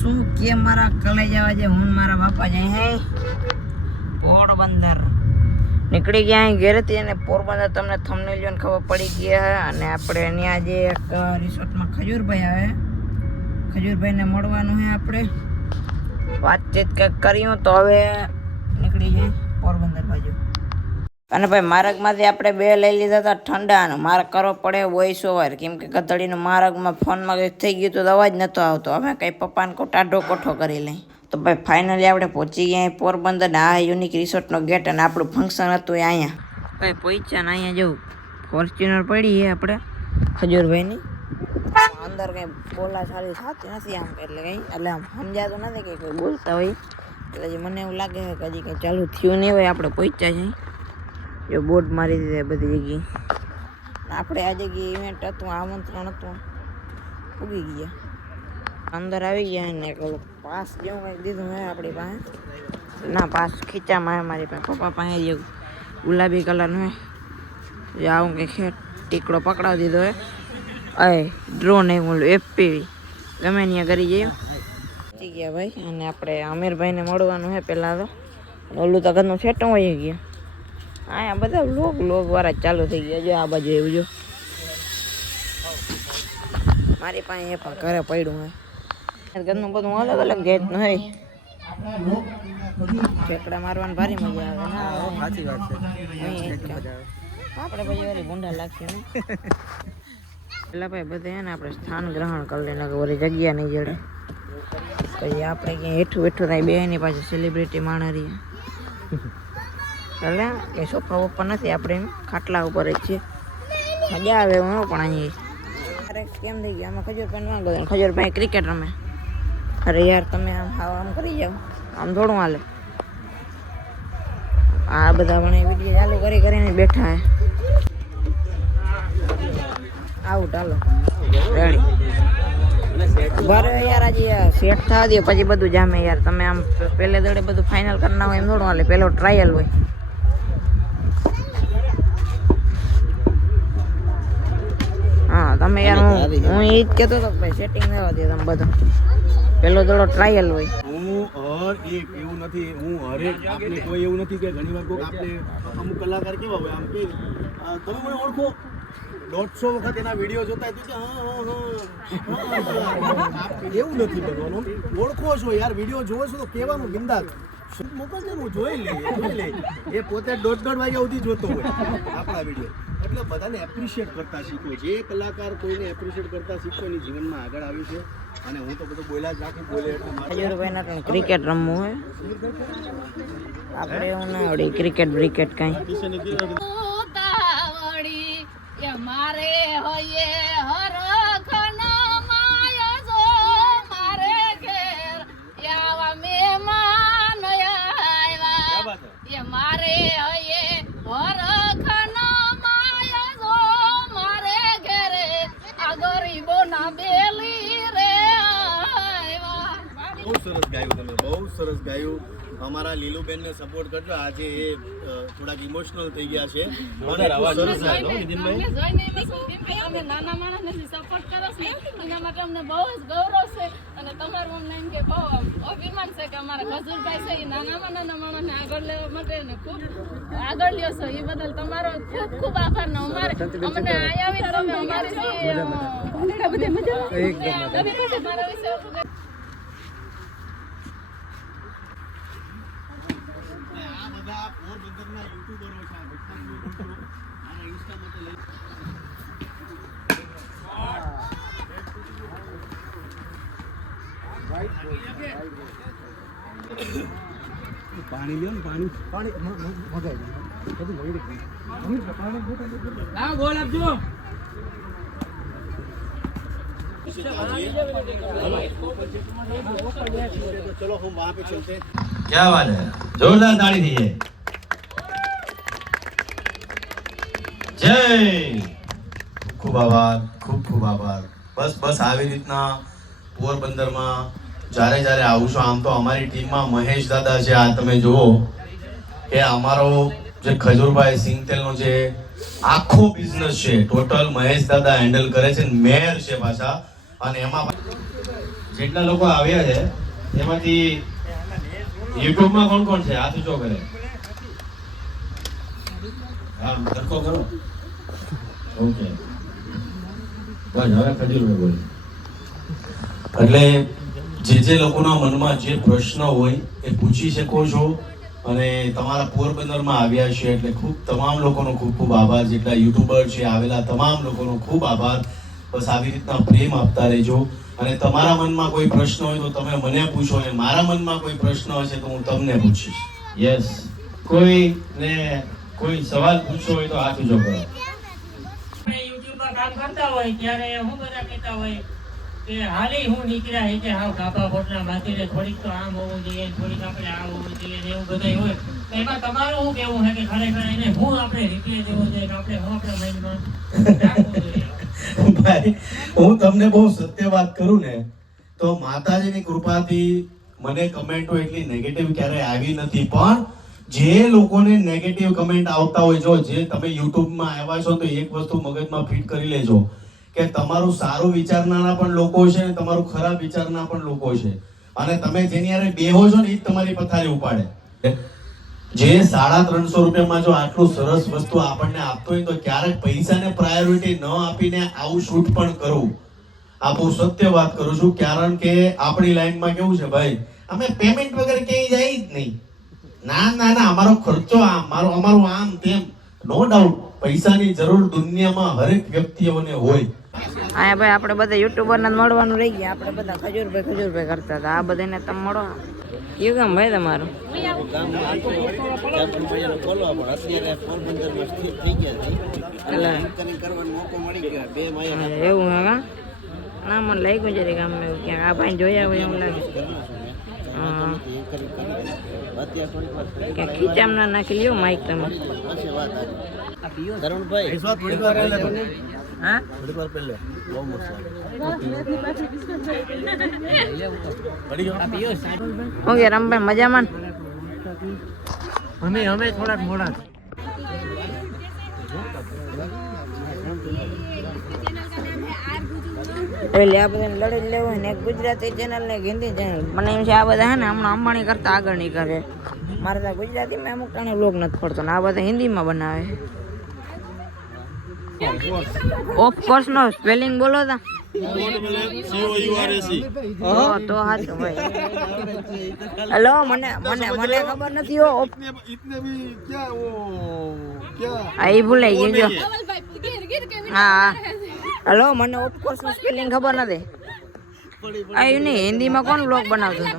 શું કે મારા કલેજાવા જે હું મારા બાપા જાય હે પોરબંદર નીકળી ગયા અહીં ઘેરેથી અને પોરબંદર તમને થંબનેલ જોઈને ખબર પડી ગઈ હે અને આપણે અહીંયા જે એક રિસોર્ટમાં ખજૂરભાઈ આવે ખજૂરભાઈને મળવાનું છે આપણે વાતચીત કંઈક કર્યું તો હવે નીકળી જાય પોરબંદર બાજુ અને ભાઈ માર્ગમાંથી આપણે બે લઈ લીધા હતા ઠંડા માર્ગ કરવો પડે વોઇસ ઓવર કેમ કે ગધડીનો માર્ગમાં ફોનમાં કંઈક થઈ ગયું તો અવાજ નહોતો આવતો અમે કંઈ પપ્પાને ટાઢો કોઠો કરી લઈ તો ભાઈ ફાઇનલી આપણે પહોંચી ગયા પોરબંદર આ યુનિક રિસોર્ટનો ગેટ અને આપણું ફંક્શન હતું એ અહીંયા ભાઈ પહોંચ્યા ને અહીંયા જવું ફોર્ચ્યુનર પડી છે આપણે ખજૂરભાઈની અંદર કંઈ બોલા સારી થતી નથી આમ એટલે કંઈ એટલે આમ સમજાતું નથી કે કોઈ બોલતા હોય એટલે મને એવું લાગે છે કે હજી કંઈ ચાલુ થયું નહીં હોય આપણે પહોંચ્યા છીએ જો બોર્ડ મારી દીધે બધી જગ્યાએ આપણે આ જગ્યાએ ઇવેન્ટ હતું આમંત્રણ હતું ઉગી ગયા અંદર આવી ગયા ને પાસ જેવું કંઈક દીધું હે આપણી પાસે ના પાસ ખીચામાં હે મારી પાસે પપ્પા પાસે જેવું ગુલાબી કલરનું હે આવું કંઈક હે ટીકડો પકડાવી દીધો હે અય ડ્રોન એ બોલું એફપીવી ગમે ત્યાં કરી જઈએ પહોંચી ગયા ભાઈ અને આપણે અમીરભાઈને મળવાનું છે પહેલાં તો ઓલું તો ઘરનું સેટું હોય ગયા અહીંયા બધા લોગ વાળા ચાલુ થઈ ગયા જો આ બાજુ એવું જો મારી પાસે એ પણ ઘરે પડ્યું હોય ઘરનું બધું અલગ અલગ ગેટનું હોય ઠેકડા મારવાની ભારી મજા આવે ના સાચી વાત છે આપણે પછી વારી ભૂંડા લાગશે ને એટલે ભાઈ બધે હે ને આપણે સ્થાન ગ્રહણ કરી લઈને વળી જગ્યા નહીં જડે પછી આપણે ક્યાંય હેઠું વેઠું રહી બે એની પાછી સેલિબ્રિટી માણા રહીએ એટલે કંઈ સોફા ઉપર નથી આપણે એમ ખાટલા ઉપર જ છીએ મજા આવે એવું પણ અહીં અરે કેમ થઈ ગયા આમાં ખજૂરભાઈ વાંગો ખજૂરભાઈ ક્રિકેટ રમે અરે યાર તમે આમ આમ કરી જાઓ આમ થોડું હાલે આ બધા પણ વિડીયો ચાલુ કરીને બેઠા હે આવું ચાલો રેડી બરે યાર આજે સેટ થવા દે પછી બધું જામે યાર તમે આમ પહેલે દડે બધું ફાઇનલ કરના હોય એમ થોડું હાલે પહેલો ટ્રાયલ હોય હા તમે યાર હું એ જ કહેતો હતો ભાઈ સેટિંગ થવા દે તમે બધું પહેલો દડો ટ્રાયલ હોય હું હર એક એવું નથી હું હરેક આપણે કોઈ એવું નથી કે ઘણી વાર કોઈ આપણે અમુક કલાકાર કેવા હોય આમ કે તમે મને ઓળખો 150 વખત એના વિડીયો જોતા હતું કે એવું નથી કરવાનું ઓળખો છો યાર વિડીયો જોવો છો તો કહેવાનું બિંદાસ મોકલજો હું જોઈ લે એ પોતે 1.5 વાગ્યા સુધી જોતો હોય આપણા વિડીયો એટલે બધાને એપ્રિશિએટ કરતા શીખો જે કલાકાર કોઈને એપ્રિશિએટ કરતા શીખો એની જીવનમાં આગળ આવી છે અને હું તો બધું બોલ્યા જ રાખું બોલે એટલે ખજૂરભાઈ ક્રિકેટ રમવું હોય આપણે એવું ના આવડે ક્રિકેટ બ્રિકેટ કાંઈ મારે હોયે હરખનો માયો જો મારે ઘેર યાવા મહેમાન આવ્યા એ મારે હોયે હરખનો માયો જો મારે ઘેરે આ ગરીબોના બેલી રે આવ્યા બહુ સરસ ગાયું તમે બહુ સરસ ગાયું અમારા લીલુબેન ને સપોર્ટ કરજો આજે એ થોડાક ઇમોશનલ થઈ ગયા છે અને સરસ ગાયો નિતિનભાઈ અમે નાના માણસને સપોર્ટ કરો છો એના માટે અમને બહુ જ ગૌરવ છે અને તમારું અમને એમ કે બહુ અભિમાન છે કે અમારા ખજૂરભાઈ છે એ નાનામાં નાના માણસને આગળ લેવા માટે ને ખૂબ આગળ લ્યો છો એ બદલ તમારો ખૂબ ખૂબ આભાર ને અમારે અમને અહીંયા આવી તમે અમારી બધી મજા મારા વિશે પોરબંદરના યુટ્યુબરો છે અને ઇન્સ્ટા માટે લઈ પાણી લ્યો ને પાણી મજા આવી ગોળ આપજો चलो हम वहाँ पे चलते हैं क्या बात है जोरदार ताली दीजिए जय खूब आभार खूब आभार બસ આવી રીતના પોરબંદરમાં જ્યારે આવું છું આમ તો અમારી ટીમમાં મહેશ દાદા છે આ તમે જુઓ કે અમારો જે ખજૂરભાઈ સિંગતેલનો જે આખો બિઝનેસ છે ટોટલ મહેશ દાદા હેન્ડલ કરે છે મેયર છે પાછા અને એમાં જેટલા લોકો આવ્યા છે એમાંથી યુટ્યુબમાં કોણ કોણ છે? હાથ ઊંચો કરે. હા, સરખો કરો. ઓકે, બસ હવે ખજૂરભાઈ બોલે. એટલે જે લોકોના મનમાં જે પ્રશ્ન હોય એ પૂછી શકો છો. અને તમારા પોરબંદરમાં આવ્યા છે એટલે તમામ લોકોનો ખૂબ ખૂબ આભાર. જેટલા યુટ્યુબર છે આવેલા તમામ લોકોનો ખૂબ આભાર. બસ આવી રીતના પ્રેમ આપતા રહેજો. અને તમારા મનમાં કોઈ પ્રશ્ન હોય તો તમે મને પૂછો, અને મારા મનમાં કોઈ પ્રશ્ન હશે તો હું તમને પૂછીશ. યસ, કોઈ સવાલ પૂછવો હોય તો હાથ ઊંચો કરો. યુટ્યુબમાં કામ કરતા હોય ત્યારે હું બધા કહેતા હોય કે હાલી હું નીકળ્યા કે હાવ કાપા બોટલા માથીને થોડીક તો આમ હોવું જોઈએ, થોડીક આપણે આ હોવું જોઈએ ને એવું બધું હોય. તો એમાં તમારું શું કેવું છે કે ખરેખર એને હું આપણે રિપ્લે દેવો જોઈએ કે આપણે હું આપણા માઇન્ડમાં રાખવું જોઈએ? ભાઈ, હું તમને બહુ સત્ય વાત કરું ને તો માતાજીની કૃપાથી મને કમેન્ટો એટલી નેગેટિવ ક્યારેય આવી નથી. પણ જે લોકોને નેગેટિવ કમેન્ટ આવતા હોય, જો જે તમે યુટ્યુબમાં આવ્યા છો તો એક વસ્તુ મગજમાં ફિટ કરી લેજો કે તમારું સારું વિચારનારા પણ લોકો છે ને તમારું ખરાબ વિચારનારા પણ લોકો છે. અને તમે જેની હારે બેહો છો ને એ જ તમારી પથારી ઉપાડે. જે 350 રૂપિયામાં જો આટલું સરસ વસ્તુ આપણને આપતો હોય તો ક્યારેક પૈસાને પ્રાયોરિટી ન આપીને આવું શૂટ પણ કરવું. આ બહુ સત્ય વાત કરું છું. કારણ કે આપણી લાઈનમાં કેવું છે ભાઈ, અમે પેમેન્ટ વગર ક્યાંય જાય જ નહીં. ના, અમારો ખર્ચો અમારું આમ તેમ. નો ડાઉટ પૈસાની જરૂર દુનિયામાં હરેક વ્યક્તિઓને હોય. હા ભાઈ, આપણે બધા યુટ્યુબરને મળવાનું રહી ગયા. આપણે બધા ખજૂરભાઈ કરતા હતા. આ બધાને તમે મળો. કયું ગામ ભાઈ તમારું? એવું હે કા? ના, મને લાગ્યું છે ગામમાં એવું ક્યાંક. આ ભાઈ જોયા હોય એવું લાગે. ક્યાંક ખીચામ ના નાખી લ્યો માઇક તમે. ઓકે રામભાઈ, મજામાં? અમે થોડાક મોડા એટલે આ બધાને લડી લેવું હોય ને એક ગુજરાતી ચેનલ ને એક હિન્દી ચેનલ. મને એમ છે આ બધા હે ને હમણાં અંબાણી કરતા આગળ નીકળે. મારે તો ગુજરાતીમાં અમુક ટાણે વ્લોગ નથી પડતો ને આ બધા હિન્દીમાં બનાવે. ઓફકોર્સ નો સ્પેલિંગ બોલો તા. તો હાચું ભાઈ. હેલો, મને ખબર નથી હો. આ ઈ ભૂલાઈ ગઈ જો. હા, હેલો, મને ઓફકોર્સ નું સ્પેલિંગ ખબર નથી. આ નહીં, હિન્દીમાં કોણ વ્લોગ બનાવતો હતો?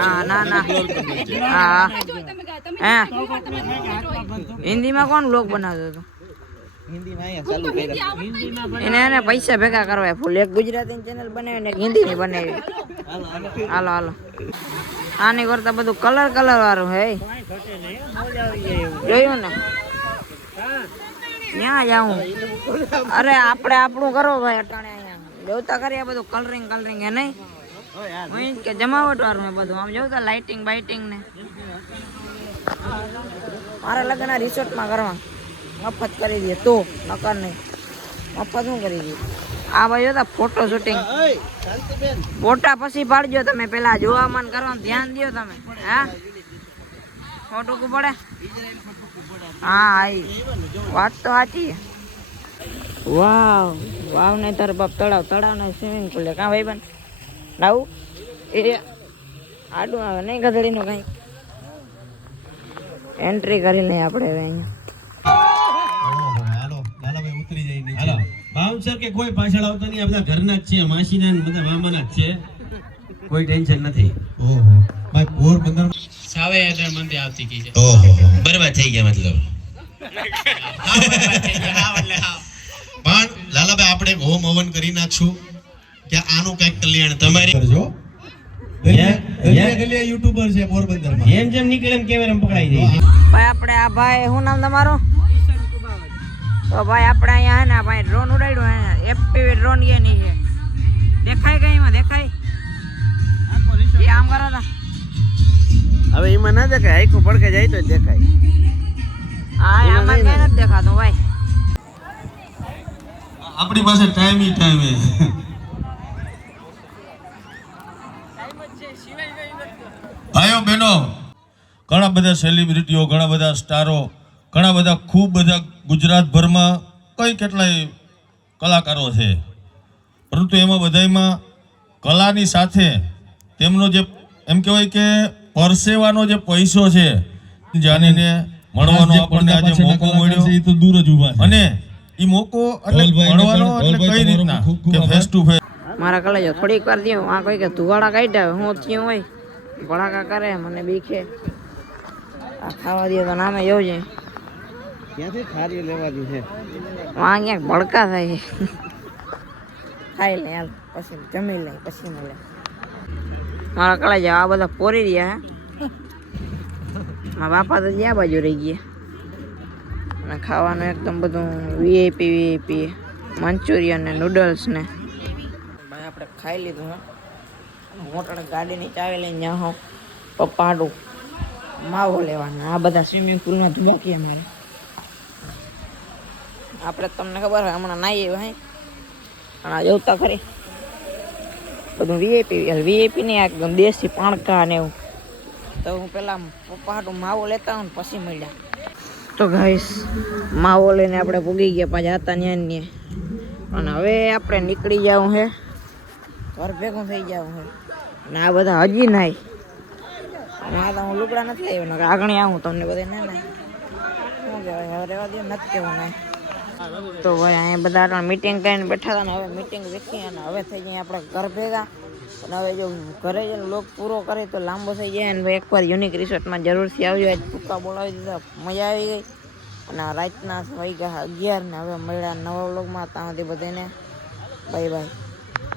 હા, ના, હા, હિન્દીમાં કોણ વ્લોગ બનાવતો હતો? એને પૈસા ભેગા કરવા ફૂલ. એક ગુજરાતી ચેનલ બનાવી ને એક હિન્દીની બનાવી. હાલો આની કરતા બધું કલર વાળું હે. જોયું ને? ક્યાં જાઉં? અરે આપણે આપણું કરો ભાઈ. અટાણે અહીંયા જોતા કરીએ બધું કલરિંગ હે નહીં? હું કે જમાવટ વાળું હે બધું. આમ જોતા લાઇટિંગ બાઇટિંગ ને. મારા લગ્ન રિસોર્ટમાં કરવા મફત કરી દે તો, નકર નહીં. મફત શું કરી દે? આ ભાઈ જોતા ફોટો શૂટિંગ. ફોટા પછી પાડજો તમે. પેલા જોવામાં કરવાનું ધ્યાન દો તમે. હા, ફોટો કો પડે. હા, વાત તો સાચી. વાવ ને તાર બાપ તળાવ ને સ્વિમિંગ પુલ કાં ભાઈ બન નાવું એ આડું આવે નહીં ગધડીનું કઈ. એન્ટ્રી કરી લઈએ આપણે હવે અહીંયા. બાઉન્સર કે કોઈ પાછળ આવતા નહીં. આ બધા ઘરના જ છે, માસીના ને બધા મામાના જ છે. કોઈ ટેન્શન નથી. ઓહો ભાઈ, પોરબંદર સાવે એટલે મંદિર આવતી કી છે. ઓહો બરબાદ થઈ ગયા મતલબ. પણ લાલાભાઈ, આપણે હોમ હવન કરી નાખશું કે આનું કઈક કલ્યાણ તમારી કરજો. યુટ્યુબર છે પોરબંદરમાં. જેમ નીકળે એમ કેમેરા પકડાઈ જાય. ભાઈ આપણે આ ભાઈ શું નામ તમારું? તો ભાઈ આપણે અહીંયા હે ને ભાઈ ડ્રોન ઉડાડ્યું હે. FPV ડ્રોન એની છે. દેખાય કઈ એમાં? દેખાય એ આમ કરો તા. હવે એમાં ના દેખાય, આખું પડકે જાય તો દેખાય. હા, આમાં કઈ નથી દેખાતું ભાઈ. આપણી પાસે ટાઈમ હે ભાઈઓ બહેનો, ઘણા બધા સેલિબ્રિટીઓ, ઘણા બધા સ્ટારો, ઘણા બધા ખૂબ બધા ગુજરાતભરમાં કઈ કેટલાય કલાકારો છે, પરંતુ એમાં બધામાં કલાની સાથે તેમનો જે એમ કહેવાય કે પરસેવાનો જે પૈસો છે જાણીને મળવાનો આપણને આજે મોકો મળ્યો એ તો દૂર જ ઊભા છે અને એ મોકો એટલે મળવાનો એટલે કઈ રીતના કે ફેસ ટુ ફેસ મારા કલેજો થોડીક વાર થયું આ કોઈ કે ધુવાડા કાઢ્યા હું થયું હોય ભડાકા કરે મને બીખે આ ખાવા દે તો નામે એવું છે ક્યાંથી ખારી લેવાની છે વાં ક્યાંક ભડકા થાય ખાઈ લે હાલ પછી જમી લે પછી મળે મારા કલેજો આ બધા પોરી રહ્યા હે મારા બાપા તો જ્યાં બાજુ રહી ગયા અને ખાવાનું એકદમ બધું વીઆઈપી મંચુરિયન ને નૂડલ્સ ને ભાઈ આપણે ખાઈ લીધું હે મોટર ગાડીની ચાવી લઈને જ્યાં હો પપ્પા હાડું માવો લેવાનો આ બધા સ્વિમિંગ પુલમાં ધુબાકી અમારે આપણે તમને ખબર હોય હમણાં નાહીએ ભાઈ અને આ જવતા ખરી બધું વીઆઈપી નહીં એકદમ દેશી પાણકા ને એવું તો હું પેલા પપ્પા હાટું માવો લેતા હોઉં ને પછી મળ્યા તો ગાઈસ માવો લઈને આપણે પૂગી ગયા પાછા હતા ન્યા અને હવે આપણે નીકળી જવું છે ઘર ભેગું થઈ જવું છે ને આ બધા હજી નાય તો હું લુગડા નથી આવ્યો ને આગળ આવું તમને બધા ને શું કહેવાય હવે રહેવા દે નથી કેવું નાય તો ભાઈ અહીંયા બધા મીટિંગ કરીને બેઠા હતા ને હવે મીટિંગ વેચી અને હવે થઈ જાય આપણે ઘર ભેગા અને હવે જો ઘરે જઈને લોક પૂરો કરે તો લાંબો થઈ જાય અને ભાઈ એકવાર યુનિક રિસોર્ટમાં જરૂરથી આવજો આજ ટૂંકા બોલાવી દીધા મજા આવી ગઈ અને રાતના વાગ્યા 11 ને હવે મળ્યા નવા વ્લોગમાં ત્યાં સુધી બધાને બાય બાય.